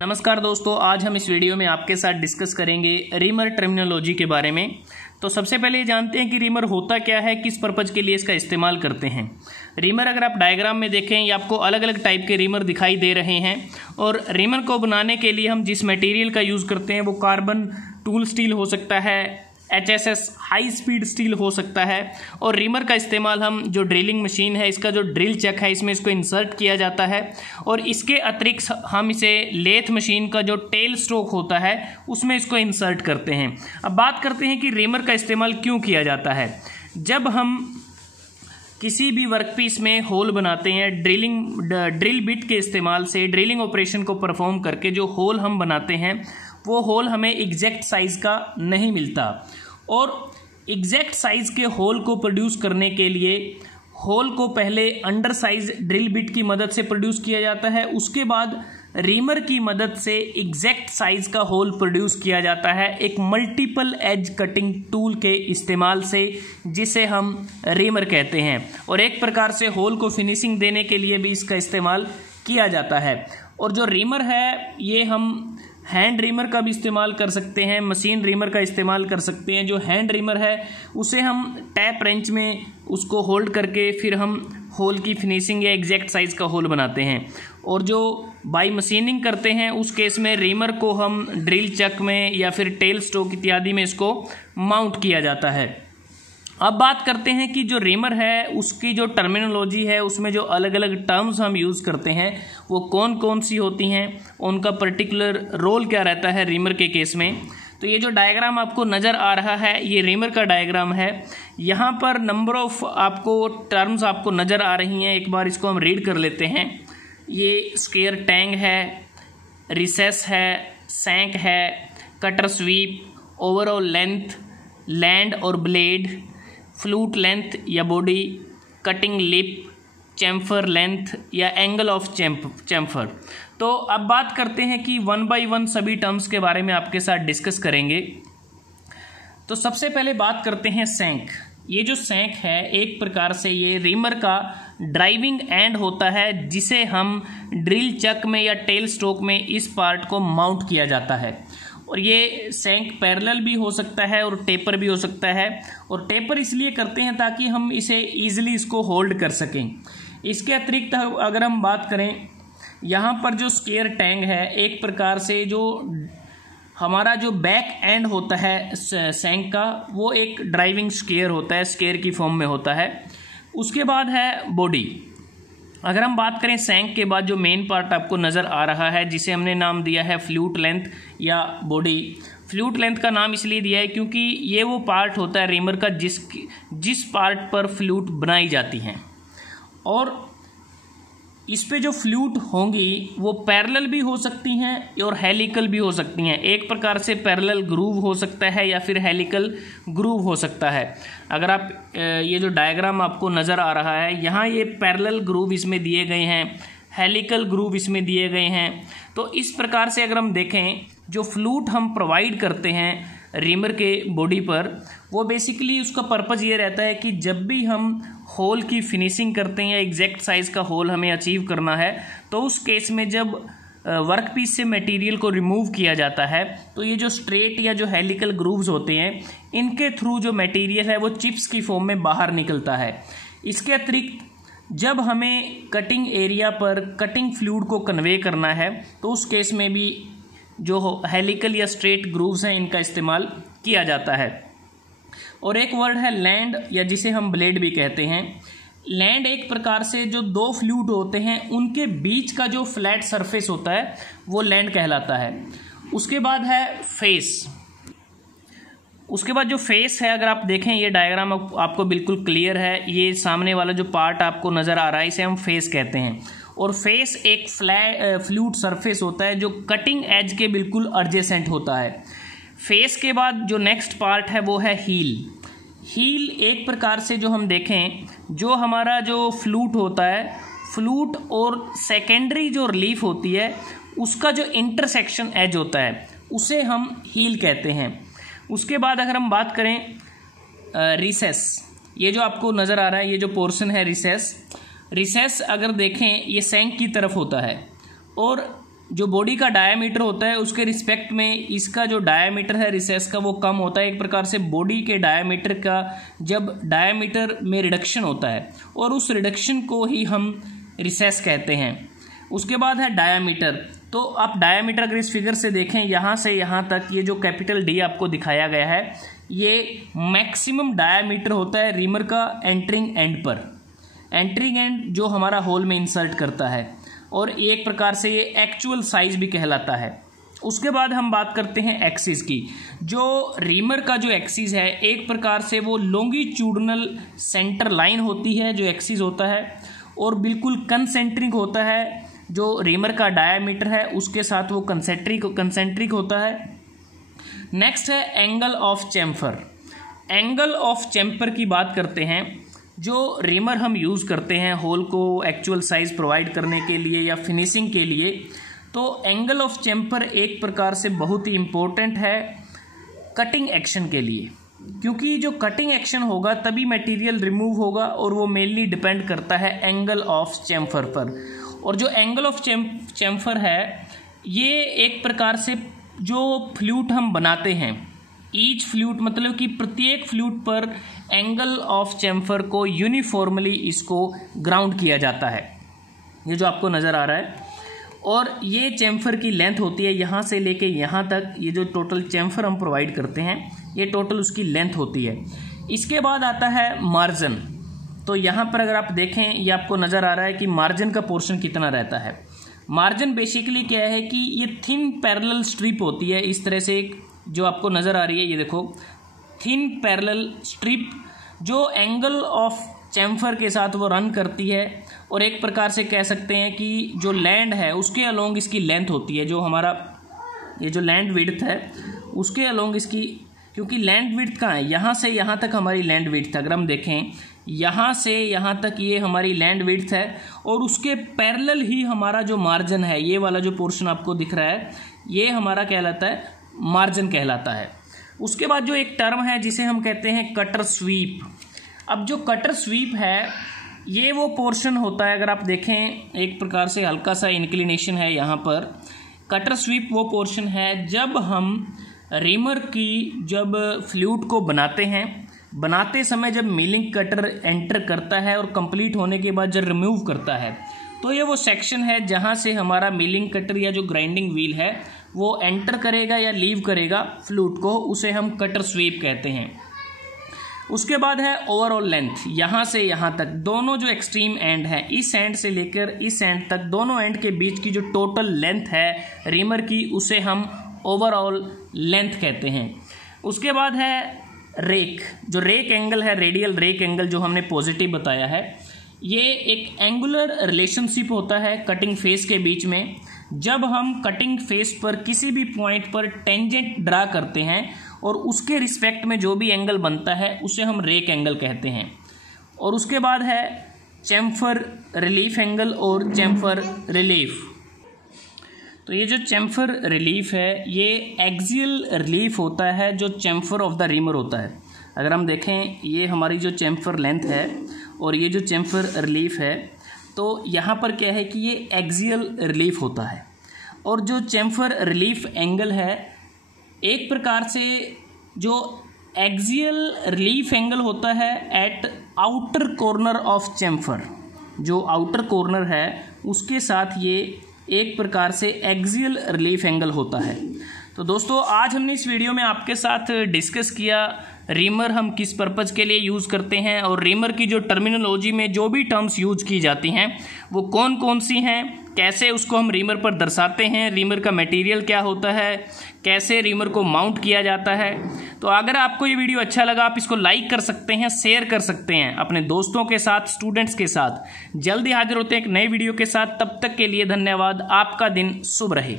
नमस्कार दोस्तों, आज हम इस वीडियो में आपके साथ डिस्कस करेंगे रीमर टर्मिनोलॉजी के बारे में। तो सबसे पहले जानते हैं कि रीमर होता क्या है, किस पर्पज़ के लिए इसका इस्तेमाल करते हैं। रीमर अगर आप डायग्राम में देखें, ये आपको अलग अलग टाइप के रीमर दिखाई दे रहे हैं। और रीमर को बनाने के लिए हम जिस मटेरियल का यूज़ करते हैं वो कार्बन टूल स्टील हो सकता है, HSS हाई स्पीड स्टील हो सकता है। और रीमर का इस्तेमाल हम जो ड्रिलिंग मशीन है, इसका जो ड्रिल चक है, इसमें इसको इंसर्ट किया जाता है। और इसके अतिरिक्त हम इसे लेथ मशीन का जो टेल स्ट्रोक होता है उसमें इसको इंसर्ट करते हैं। अब बात करते हैं कि रीमर का इस्तेमाल क्यों किया जाता है। जब हम किसी भी वर्कपीस में होल बनाते हैं, ड्रिल बिट के इस्तेमाल से ड्रिलिंग ऑपरेशन को परफॉर्म करके जो होल हम बनाते हैं वो होल हमें एग्जैक्ट साइज़ का नहीं मिलता। और एग्जैक्ट साइज़ के होल को प्रोड्यूस करने के लिए होल को पहले अंडर साइज ड्रिल बिट की मदद से प्रोड्यूस किया जाता है, उसके बाद रीमर की मदद से एग्जैक्ट साइज का होल प्रोड्यूस किया जाता है एक मल्टीपल एज कटिंग टूल के इस्तेमाल से, जिसे हम रीमर कहते हैं। और एक प्रकार से होल को फिनिशिंग देने के लिए भी इसका इस्तेमाल किया जाता है। और जो रीमर है ये हम हैंड रीमर का भी इस्तेमाल कर सकते हैं, मशीन रीमर का इस्तेमाल कर सकते हैं। जो हैंड रीमर है उसे हम टैप रेंच में उसको होल्ड करके फिर हम होल की फिनिशिंग या एग्जैक्ट साइज़ का होल बनाते हैं। और जो बाई मशीनिंग करते हैं उस केस में रीमर को हम ड्रिल चक में या फिर टेल स्ट्रोक इत्यादि में इसको माउंट किया जाता है। अब बात करते हैं कि जो रीमर है उसकी जो टर्मिनोलॉजी है, उसमें जो अलग अलग टर्म्स हम यूज़ करते हैं वो कौन कौन सी होती हैं, उनका पर्टिकुलर रोल क्या रहता है रीमर के केस में। तो ये जो डायग्राम आपको नज़र आ रहा है ये रीमर का डायग्राम है। यहाँ पर नंबर ऑफ आपको टर्म्स आपको नज़र आ रही हैं, एक बार इसको हम रीड कर लेते हैं। ये स्क्वायर टैंग है, रिसेस है, सैंक है, cutter sweep, overall length, land और ब्लेड, फ्लूट लेंथ या body, cutting lip, chamfer length या एंगल ऑफ चैम्फर। तो अब बात करते हैं कि वन बाय वन सभी टर्म्स के बारे में आपके साथ डिस्कस करेंगे। तो सबसे पहले बात करते हैं सैंक। ये जो सैंक है एक प्रकार से ये रीमर का ड्राइविंग एंड होता है, जिसे हम ड्रिल चक में या टेल स्ट्रोक में इस पार्ट को माउंट किया जाता है। और ये सैंक पैरेलल भी हो सकता है और टेपर भी हो सकता है। और टेपर इसलिए करते हैं ताकि हम इसे ईजिली इसको होल्ड कर सकें। इसके अतिरिक्त अगर हम बात करें, यहाँ पर जो स्क्वायर टैंग है एक प्रकार से जो हमारा जो बैक एंड होता है सैंक का वो एक ड्राइविंग स्क्वायर होता है, स्क्वायर की फॉर्म में होता है। उसके बाद है बॉडी। अगर हम बात करें सैंक के बाद जो मेन पार्ट आपको नज़र आ रहा है जिसे हमने नाम दिया है फ्लूट लेंथ या बॉडी। फ्लूट लेंथ का नाम इसलिए दिया है क्योंकि ये वो पार्ट होता है रीमर का जिस पार्ट पर फ्लूट बनाई जाती हैं। और इस पे जो फ्लूट होंगी वो पैरेलल भी हो सकती हैं और हेलिकल भी हो सकती हैं। एक प्रकार से पैरेलल ग्रूव हो सकता है या फिर हेलिकल ग्रूव हो सकता है। अगर आप ये जो डायग्राम आपको नज़र आ रहा है यहाँ ये पैरेलल ग्रूव इसमें दिए गए हैं, हेलिकल ग्रूव इसमें दिए गए हैं। तो इस प्रकार से अगर हम देखें जो फ्लूट हम प्रोवाइड करते हैं रीमर के बॉडी पर, वो बेसिकली उसका पर्पज़ ये रहता है कि जब भी हम होल की फिनिशिंग करते हैं या एग्जैक्ट साइज़ का होल हमें अचीव करना है तो उस केस में जब वर्क पीस से मटेरियल को रिमूव किया जाता है तो ये जो स्ट्रेट या जो हेलिकल ग्रूव्स होते हैं इनके थ्रू जो मटेरियल है वो चिप्स की फॉर्म में बाहर निकलता है। इसके अतिरिक्त जब हमें कटिंग एरिया पर कटिंग फ्लूइड को कन्वे करना है तो उस केस में भी जो हेलिकल या स्ट्रेट ग्रूव्स हैं इनका इस्तेमाल किया जाता है। और एक वर्ड है लैंड या जिसे हम ब्लेड भी कहते हैं। लैंड एक प्रकार से जो दो फ्लूइड होते हैं उनके बीच का जो फ्लैट सरफेस होता है वो लैंड कहलाता है। उसके बाद है फेस। उसके बाद जो फेस है अगर आप देखें ये डायग्राम आपको बिल्कुल क्लियर है, ये सामने वाला जो पार्ट आपको नज़र आ रहा है इसे हम फेस कहते हैं। और फेस एक फ्लूइड सरफेस होता है जो कटिंग एज के बिल्कुल एडजेसेंट होता है। फेस के बाद जो नेक्स्ट पार्ट है वो है हील। हील एक प्रकार से जो हम देखें जो हमारा जो फ्लूट होता है, फ्लूट और सेकेंडरी जो रिलीफ होती है उसका जो इंटरसेक्शन एज होता है उसे हम हील कहते हैं। उसके बाद अगर हम बात करें रिसेस, ये जो आपको नज़र आ रहा है ये जो पोर्शन है रिसेस अगर देखें ये सैंक की तरफ होता है। और जो बॉडी का डायामीटर होता है उसके रिस्पेक्ट में इसका जो डायामीटर है रिसेस का वो कम होता है। एक प्रकार से बॉडी के डायामीटर का जब डायामीटर में रिडक्शन होता है और उस रिडक्शन को ही हम रिसेस कहते हैं। उसके बाद है डायामीटर। तो आप डायामीटर अगर इस फिगर से देखें यहाँ से यहाँ तक, ये जो कैपिटल डी आपको दिखाया गया है ये मैक्सिमम डायामीटर होता है रीमर का एंटरिंग एंड पर। एंटरिंग एंड जो हमारा होल में इंसर्ट करता है, और एक प्रकार से ये एक्चुअल साइज भी कहलाता है। उसके बाद हम बात करते हैं एक्सिस की। जो रीमर का जो एक्सिस है एक प्रकार से वो लॉन्गिट्यूडनल सेंटर लाइन होती है जो एक्सिस होता है, और बिल्कुल कंसेंट्रिक होता है। जो रीमर का डायामीटर है उसके साथ वो कंसेंट्रिक होता है। नेक्स्ट है angle of chamfer. Angle of chamfer की बात करते हैं। जो रीमर हम यूज़ करते हैं होल को एक्चुअल साइज प्रोवाइड करने के लिए या फिनिशिंग के लिए, तो एंगल ऑफ चैम्फर एक प्रकार से बहुत ही इम्पोर्टेंट है कटिंग एक्शन के लिए, क्योंकि जो कटिंग एक्शन होगा तभी मटेरियल रिमूव होगा, और वो मेनली डिपेंड करता है एंगल ऑफ चैम्फर पर। और जो एंगल ऑफ चैम्फर है ये एक प्रकार से जो फ्लूट हम बनाते हैं, ईच फ्लूट मतलब कि प्रत्येक फ्लूट पर एंगल ऑफ चैम्फर को यूनिफॉर्मली इसको ग्राउंड किया जाता है, ये जो आपको नज़र आ रहा है। और ये चैम्फर की लेंथ होती है यहाँ से लेके यहाँ तक, ये जो टोटल चैम्फर हम प्रोवाइड करते हैं ये टोटल उसकी लेंथ होती है। इसके बाद आता है मार्जिन। तो यहाँ पर अगर आप देखें ये आपको नज़र आ रहा है कि मार्जिन का पोर्शन कितना रहता है। मार्जिन बेसिकली क्या है कि ये थिन पैरेलल स्ट्रिप होती है, इस तरह से एक जो आपको नज़र आ रही है, ये देखो थिन पैरेलल स्ट्रिप जो एंगल ऑफ चैम्फर के साथ वो रन करती है, और एक प्रकार से कह सकते हैं कि जो लैंड है उसके अलोंग इसकी लेंथ होती है। जो हमारा ये जो लैंड विड्थ है उसके अलोंग इसकी, क्योंकि लैंड विड्थ कहाँ है, यहाँ से यहाँ तक हमारी लैंड विड्थ है। अगर हम देखें यहाँ से यहाँ तक ये हमारी लैंड विड्थ है, और उसके पैरेलल ही हमारा जो मार्जिन है, ये वाला जो पोर्शन आपको दिख रहा है ये हमारा कहलाता है मार्जिन कहलाता है। उसके बाद जो एक टर्म है जिसे हम कहते हैं कटर स्वीप। अब जो कटर स्वीप है ये वो पोर्शन होता है, अगर आप देखें एक प्रकार से हल्का सा इंक्लिनेशन है यहाँ पर। कटर स्वीप वो पोर्शन है जब हम रीमर की जब फ्लूट को बनाते हैं, बनाते समय जब मिलिंग कटर एंटर करता है और कंप्लीट होने के बाद जब रिमूव करता है, तो ये वो सेक्शन है जहाँ से हमारा मिलिंग कटर या जो ग्राइंडिंग व्हील है वो एंटर करेगा या लीव करेगा फ्लूट को, उसे हम कटर स्वीप कहते हैं। उसके बाद है ओवरऑल लेंथ। यहाँ से यहाँ तक दोनों जो एक्सट्रीम एंड है, इस एंड से लेकर इस एंड तक, दोनों एंड के बीच की जो टोटल लेंथ है रीमर की, उसे हम ओवरऑल लेंथ कहते हैं। उसके बाद है रेक। जो रेक एंगल है, रेडियल रेक एंगल जो हमने पॉजिटिव बताया है, ये एक एंगुलर रिलेशनशिप होता है कटिंग फेस के बीच में। जब हम कटिंग फेस पर किसी भी पॉइंट पर टेंजेंट ड्रा करते हैं और उसके रिस्पेक्ट में जो भी एंगल बनता है उसे हम रेक एंगल कहते हैं। और उसके बाद है चैम्फर रिलीफ एंगल और चैम्फर रिलीफ। तो ये जो चैम्फर रिलीफ है ये एक्सियल रिलीफ होता है जो चैम्फर ऑफ द रीमर होता है। अगर हम देखें ये हमारी जो चैम्फर लेंथ है और ये जो चैम्फर रिलीफ है, तो यहाँ पर क्या है कि ये एक्सियल रिलीफ होता है। और जो चैम्फर रिलीफ एंगल है एक प्रकार से जो एक्सियल रिलीफ एंगल होता है eight outer corner of chamfer, जो आउटर कॉर्नर है उसके साथ ये एक प्रकार से एक्सियल रिलीफ एंगल होता है। तो दोस्तों आज हमने इस वीडियो में आपके साथ डिस्कस किया रीमर हम किस पर्पज़ के लिए यूज़ करते हैं, और रीमर की जो टर्मिनोलॉजी में जो भी टर्म्स यूज की जाती हैं वो कौन कौन सी हैं, कैसे उसको हम रीमर पर दर्शाते हैं, रीमर का मटेरियल क्या होता है, कैसे रीमर को माउंट किया जाता है। तो अगर आपको ये वीडियो अच्छा लगा आप इसको लाइक कर सकते हैं, शेयर कर सकते हैं अपने दोस्तों के साथ, स्टूडेंट्स के साथ। जल्दी हाजिर होते हैं एक नए वीडियो के साथ, तब तक के लिए धन्यवाद। आपका दिन शुभ रहे।